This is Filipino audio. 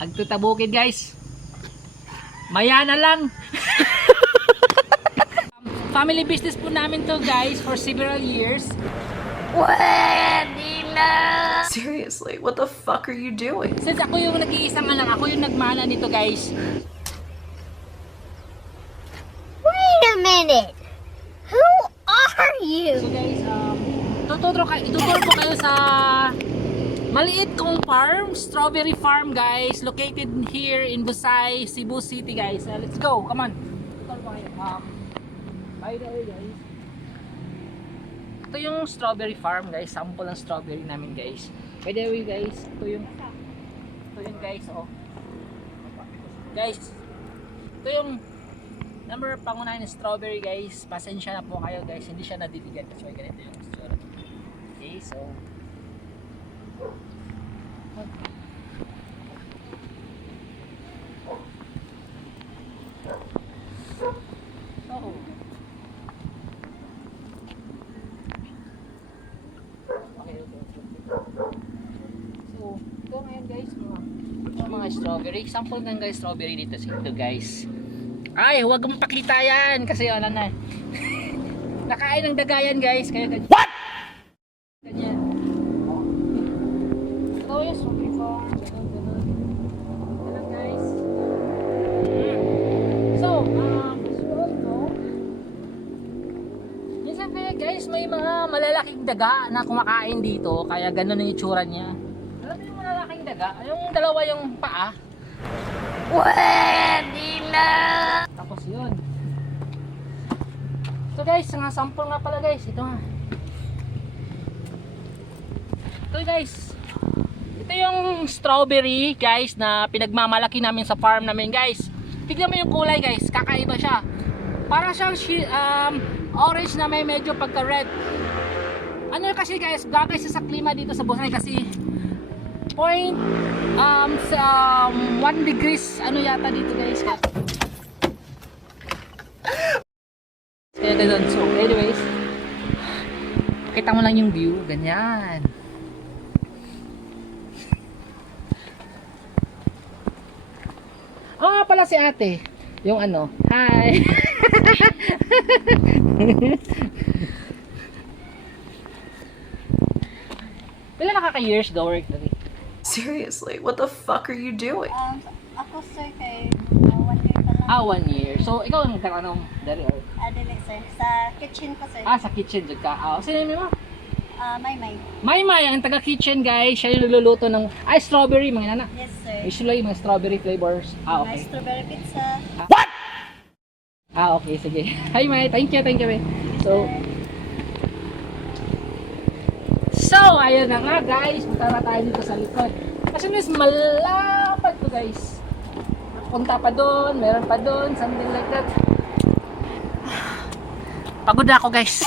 Agtutabukid guys. Maya na lang. Family business po namin to guys for several years. Seriously, what the fuck are you doing? Since ako yung nag-iisang anak, ako yung nagmana nito guys. Wait a minute. Who are you? So guys, ituturo ko kayo sa maliit kong farm, strawberry farm guys, located here in Busay, Cebu City guys. Let's go, come on. Tuturo ko kayo. By the way guys, ito yung strawberry farm guys, sample ng strawberry namin guys. By the way guys, ito yung guys, oh. Guys, ito yung number pangunahin ng strawberry guys. Pasensya na po kayo guys, hindi siya nadiligan kasi ganito yung itsura. Okay, so so, ito ngayon guys, mga strawberry. Sample ng guys strawberry dito guys. Ay, huwag mong pakita yan kasi wala na. Nakain ng dagayan guys. Kaya ganyan. What? Ganyan. Ito yung strawberry farm. Ganun. Ito guys. So, as you all know, minsan kaya guys may mga malalaking daga na kumakain dito. Kaya ganun ang itsura niya. Alam mo yung malalaking daga? Yung dalawa yung paa. Pwede na. Tapos yun. So guys, nga sample nga pala guys. Ito nga. Ito guys. Ito yung strawberry guys na pinagmamalaki namin sa farm namin guys. Tignan mo yung kulay guys. Kakaiba siya. Para siyang orange na may medyo pagka red. Ano kasi guys, bagay sa klima dito sa Busay kasi sa 1 degrees ano yata dito guys. Kaya ganun. So anyways, kita mo lang yung view, ganyan. Nga pala si ate, yung ano, hi. Pila nakaka-years go work na rin? Seriously, what the fuck are you doing? Ako sir kay 1 year pa lang. 1 year. So, ikaw ang nagkaroon dari or? Dili sir. Sa kitchen ko sir. Sa kitchen dyan ka. Sino mo? Maymay. Maymay, ang taga-kitchen guys. Siya yung luluto ng, strawberry, mga nana. Yes sir. Usually, mga strawberry flavors. May Okay. strawberry pizza. What? Okay, sige. Hi, May. Thank you, May. So, ayun na nga guys. Punta na tayo dito sa likod. Kasi mas malapad to guys. Punta pa doon, meron pa doon, something like that. Pagod na ako guys.